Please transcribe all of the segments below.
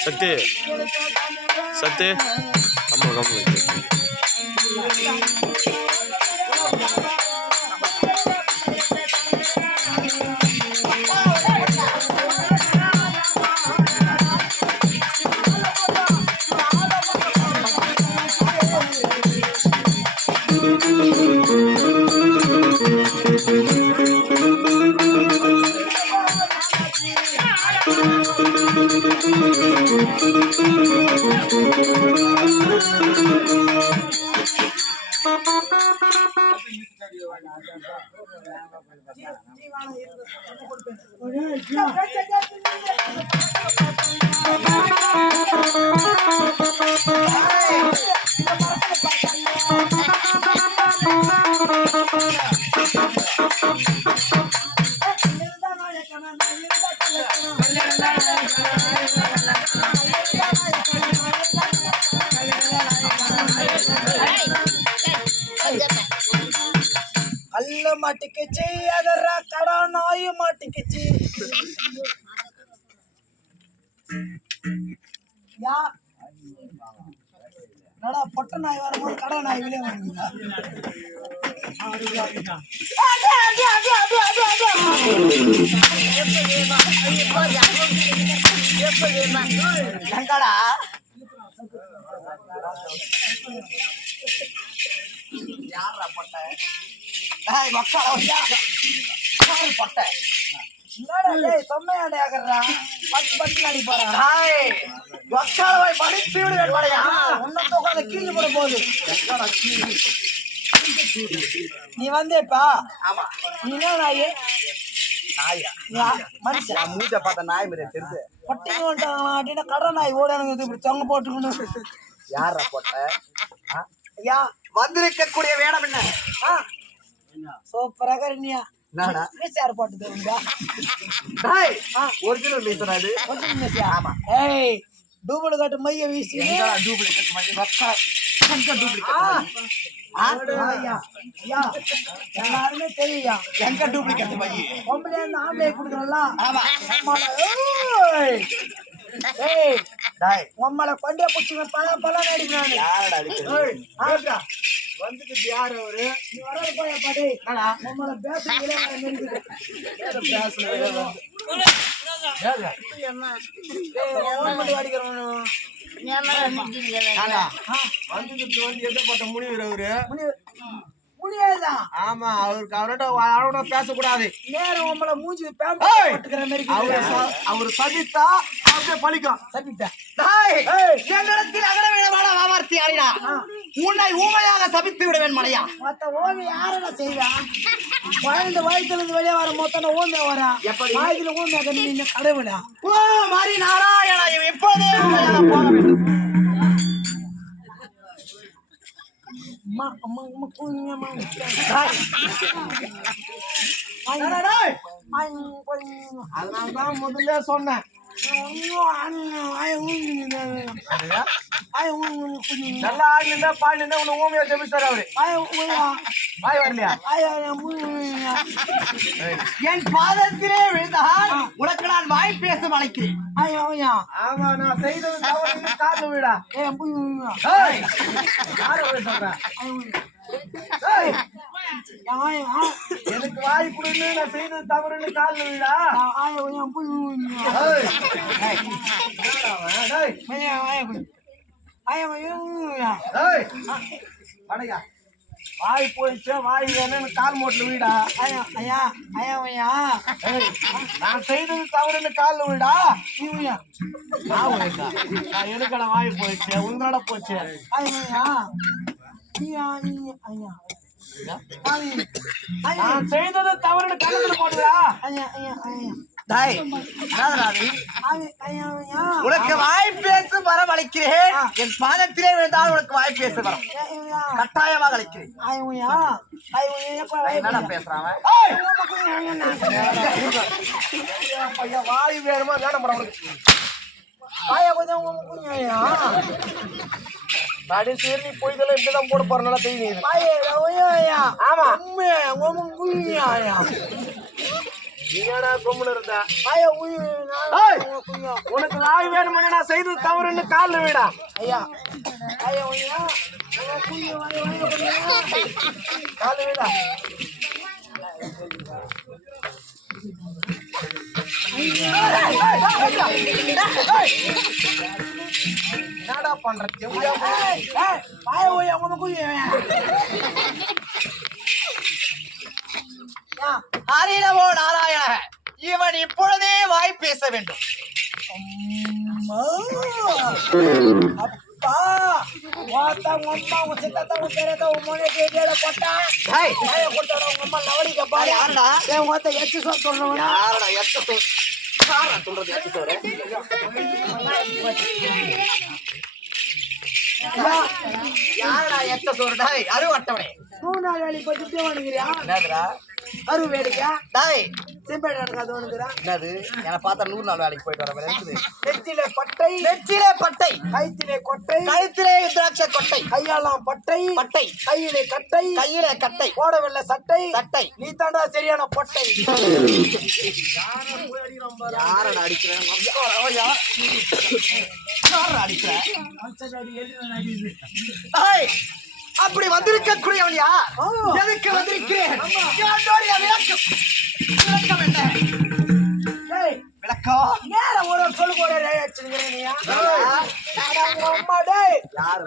சக்தி சக்தி கம்மு கம்மு அல்ல மாட்டிக்கிச்சு அதரா கடா நாய் மாட்டிக்கிச்சு யா நடா பொட்ட நாய் வரும்போது கடா நாய் வெளியே வருங்க எங்கடா யாரா பொட்ட பொட்ட தொம்மையாண்ட ஆகிறா பத்து பத்து அடி போறா படிச்சு விடுவேன் உன்னத்தை உட்காந்து கீழே போட போகுது நீ வந்தேப்பா ஆமா நீ என்ன நாயே மனுஷன் மூஞ்ச பார்த்த நாய் மாதிரி தெரிஞ்சு பொட்டைங்க வந்துட்டாங்க கடை நாய் ஓடானுங்க இப்படி தொங்க போட்டுக்கணும் யார போட்ட ஐயா வந்திருக்கக்கூடிய வேடம் என்ன சூப்பராக இருந்தியா சார் போட்டு ஒரிஜினல் மீசனா இது ஒரிஜினல் மீசா ஆமா ஏய் டூப்ளிகேட் மைய வீசி டூப்ளிகேட் மைய வச்சா எல்லாருமே தெரியா எங்க டூப்ளிகேட் மைய பொம்பளை ஆம்பளை கொடுக்குறல ஆமா ஏய் டேய் உம்மல கொண்டே புடிச்சு பல பல அடிக்குறானே யாரடா அடிக்குற வந்துட்டு யார் அவரு நீ வரல போய் பாடி என்னடா உம்மல பேசுறீங்களே நின்னுது பேசுறே ஏங்க அம்மா ஏய் ஓமடி அடிக்குறானோ ஞாமா நின்னுங்க ஆனா வந்துட்டு வந்து எதை போட்ட முடிவுற அவரு முடியாதா ஆமா அவரோட பேசக்கூடாது நேரம் உம்மல மூஞ்சி பேம்பு போட்டுக்கிற மாதிரி அவரு சபித்தா அப்படியே பழிக்கும் சபித்தா டேய் என்னிடத்தில் அகடவேட வாடா வார்த்தை ஆடினா உன்னை ஊமையாக சபித்து விடுவேன் மலையா மத்த ஓமி யாரடா செய்வா குழந்தை வயித்துல இருந்து வெளியே வர மொத்தன ஓமே வரா வாயில ஓமே கண்ணி கடவுளா ஓ மாரி நாராயணா எப்போதே ஊமையாக போக வேண்டும் அதனாலதான் முதல்ல சொன்னேன். நல்லா ஆடுனா பாடுனா உன்னை ஊமையா ஜெபிச்சாரு அவரு. வாய் வரலையா? என் பாதத்திலே விழுந்தால் உனக்கு நான் வாய் பேச அழைக்கிறேன். ஆமா, நான் செய்தது தவறுன்னு காதுல விடா. யார சொல்றேன்? எனக்கு வாய் கொடுன்னு நான் செய்தது தவறுன்னு காதுல விடா. வாய் போயிடுச்சு, வாய் வேணும்னு கால் மோட்ல வீடா. நான் செய்தது தவறுன்னு கால்ல வீடா. நான் எனக்கட வாய் போயிடுச்சு, உங்களோட போச்சு. நான் செய்தது தவறுன்னு கணக்குல போடுறா. உனக்கு வாய் பேச வரம் அளிக்கிறேன். என் பாதத்திலே விழுந்தால் உனக்கு வாய் பேச வரம் கட்டாயமாக அளிக்கிறேன். என்னடா பேசுறான்? வாய் வேணுமா வேணும் கடைசி நீ பொய்தெல்லாம் இப்படிதான் போட போற நல்லா தெரியுது. ஆமா, நீடா கும்பல இருந்தா உனக்கு வாய் வேணும்னு நான் செய்தது தவறுன்னு காலில் விடா. காலில் விடா. என்னடா பண்றது? ஹரிநமோ நாராயண. இவன் இப்பொழுதே வாய் பேச வேண்டும். அருவட்டவனே அரு வேலைக்கா டாய் சிம்பேடு நடக்காது உனக்குறா. என்னது என்ன பார்த்தா 100 நாள் வேலைக்கு போயிட்டு வர மாதிரி இருக்குது. நெத்திலே பட்டை, நெற்றிலே பட்டை, கைத்திலே கொட்டை, கழுத்திலே திராட்சை கொட்டை, கையாலாம் பட்டை, பட்டை கையிலே கட்டை, கையிலே கட்டை, போடவில்லை சட்டை, சட்டை. நீ தாண்டா சரியான பொட்டை. யாரடா அடிக்கிறேன்? அப்படி வந்திருக்க கூடியவன் யார்? எதுக்கு வந்திருக்கிறேன்? விளக்கம் என்ன? விளக்கம் நேர ஒரு சொல்லு போற வச்சிருக்கிறேன். அம்மா டேய் யாரு?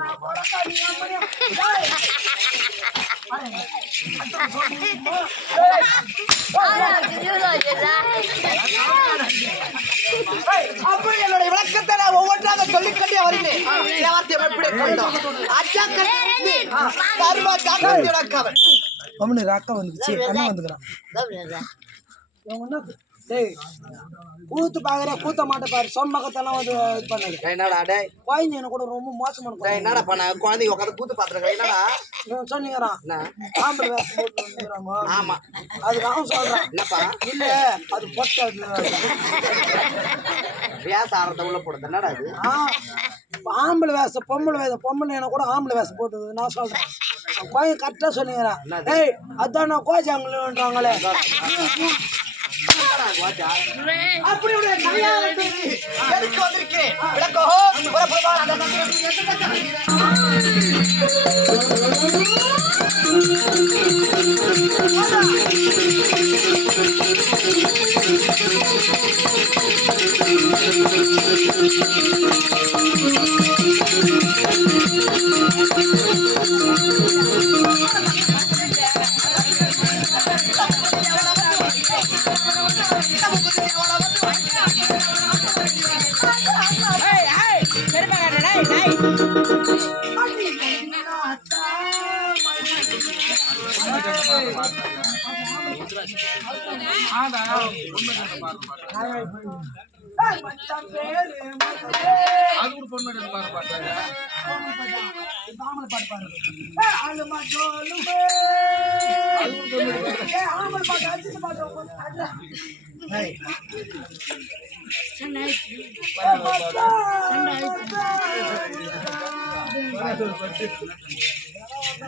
அப்படி என்னுடைய விளக்கத்தை நான் ஒவ்வொன்றாக சொல்லிக்கொண்டே வருகிறேன். ராக்கா வந்துச்சு, அண்ணா வந்துக்கிறான். கூத்து பாக்குற கூத்த மாட்ட பாரு, சொம்மக்கத்தெல்லாம் வந்து இது பண்ணது. என்னடா டேய் குழந்தை எனக்கு கூட ரொம்ப மோசமான என்னடா பண்ண? குழந்தைங்க உட்காந்து கூத்து பாத்துருக்க. என்னடா சொன்னீங்கிறான் ஆம்பளை வேஷம் போட்டு வந்துக்கிறாங்க. ஆமா, அதுக்கு அவன் சொல்றான் என்னப்பா இல்ல அது பொட்டை வேச ஆரத்தை உள்ள போடுறது. என்னடா அது? ஆம்பளை வேஷம் பொம்பளை வேஷம், பொம்பளை எனக்கு கூட ஆம்பளை வேஷம் போட்டு நான் சொல்றேன். கோயில் கரெக்டா சொன்னீங்கிறான். ஏய் அதான் நான் கோச்சாங்களே. அப்படி எதுக்கு வந்திருக்கேன்? விளக்கோ ஆம்பளை பாட்டு பாடுறது ஆளுமா ஜோலுமே ஆம்பளை பாட்டு அடிச்சு பாட்டு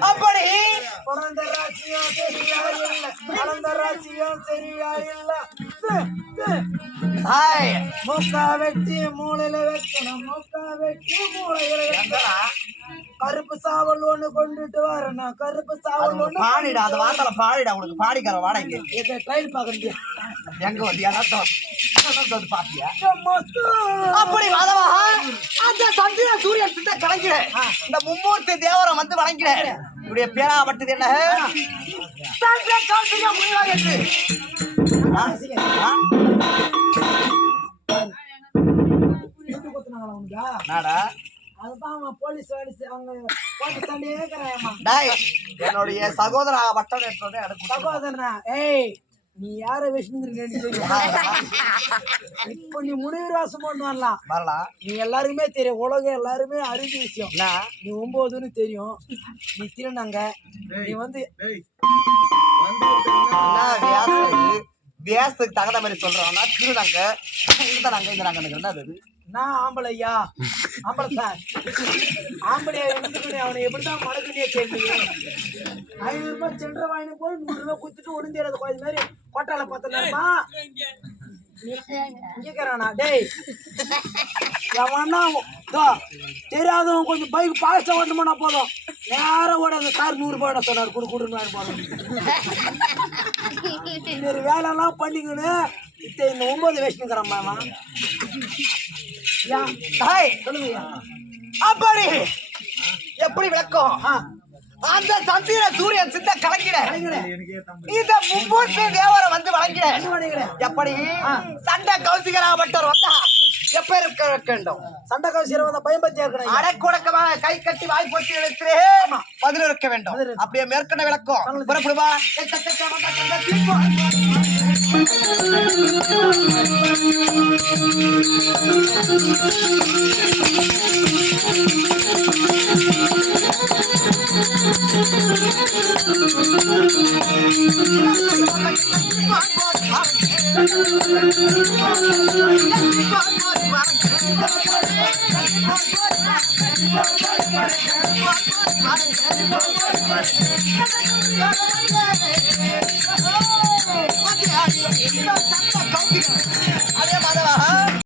அப்படி பிறந்த ராசியும் சரியா இல்ல வளர்ந்த ராசியும் சரியா இல்ல மூக்கா வெட்டி மூளையில வைக்கணும் மூக்கா வெட்டி மூளையில வைக்கணும் கருப்பு சாவல் ஒண்ணு கொண்டுட்டு வரணும் கருப்பு சாவல் ஒண்ணு பாடிடா அந்த வார்த்தை பாடிடா உனக்கு பாடிக்கிற வாடகை இதை ட்ரைல் பார்க்க எங்க வந்து பாத்தியா அப்படி வாதமாக அந்த சந்திர சூரியன் கிட்ட கலங்கிட இந்த மும்மூர்த்தி தேவரம் வந்து வணங்கிட இப்படிய பேராபட்டது என்ன என்னுடைய சகோதரா வட்டம் சகோதரனா ஏய் நீ யார விஷ்ணுங்கிறீங்க இப்ப நீ முனிவராசம் கொண்டு வரலாம் நீ எல்லாருமே தெரியும் உலகம் எல்லாருமே அறிஞ்ச விஷயம் நீ 9ன்னு தெரியும் நீ திருநாங்க நீ வந்து வியாசத்துக்கு தகுந்த மாதிரி சொல்றோம்னா திருநாங்க இந்த நாங்க நான் ஆம்பளையா ஆம்பளை சார் ஆம்பளையா அவனை எப்படிதான் மழை கேள்வி 500 ரூபாய் சென்ற வாங்கி போய் 100 ரூபாய் குத்துட்டு ஒண்ணு தெரியாத கோயில் மாதிரி கொட்டால பார்த்தா இங்கேறானா டேய் எவனா தெரியாதவன் கொஞ்சம் பைக் பாஸ்டா ஓட்டணும்னா போதும் நேரம் ஓட அந்த கார் 100 ரூபாய் சொன்னார் குடுன்னு வாங்கி போதும் சரி வேலைலாம் பண்ணிக்கணும் இந்த 9 வேஷனுங்கிறம்மா அப்படி எப்படி விளக்கம் அந்த சந்திர சூரியன் சித்த கலங்கிட இந்த மும்மூர்த்தி தேவரம் வந்து வழங்கிட எப்படி சண்டை கௌசிகராபட்டர் வந்தா எப்ப இருக்க வேண்டும் சண்டை கௌசிகர் வந்த பயன்படுத்தியா இருக்கணும் அடக்குடக்கமாக கை கட்டி வாய் போட்டு எடுத்து பதில் இருக்க வேண்டும் அப்படியே மேற்கொண்ட விளக்கம் புறப்படுவா Come on.